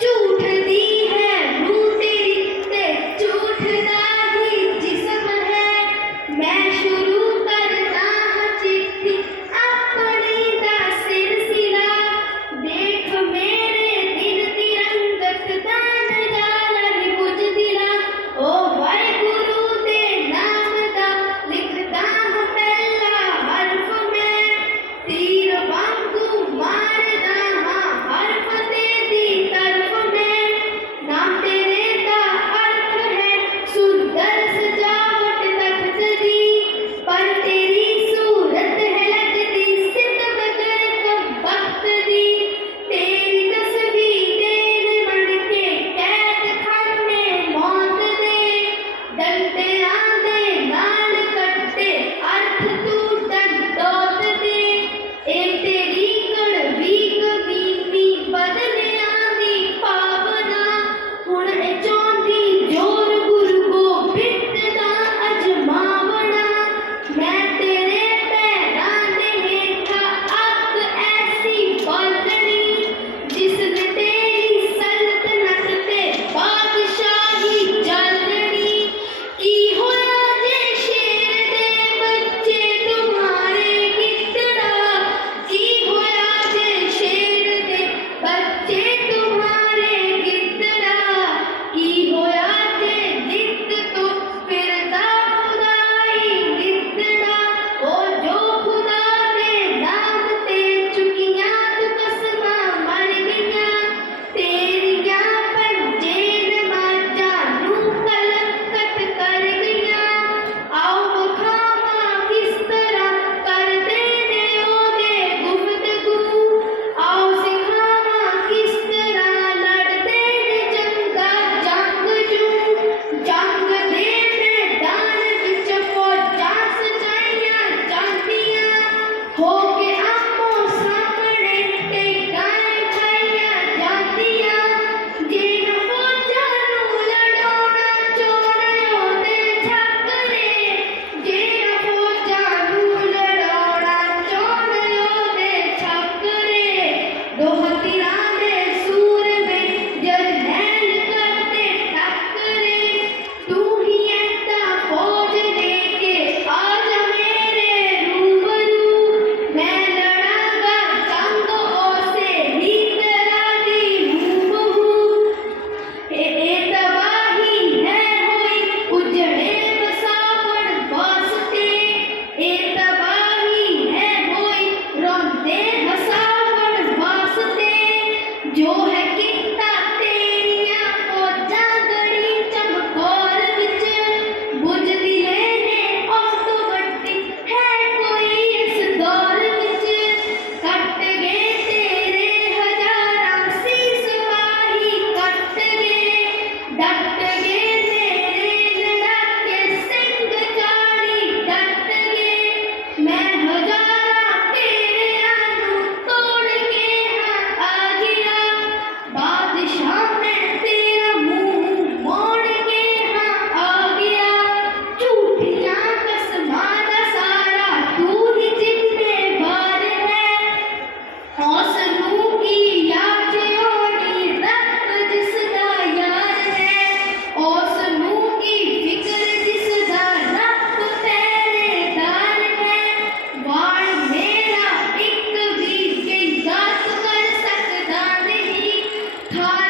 two. ਮੇਰਾ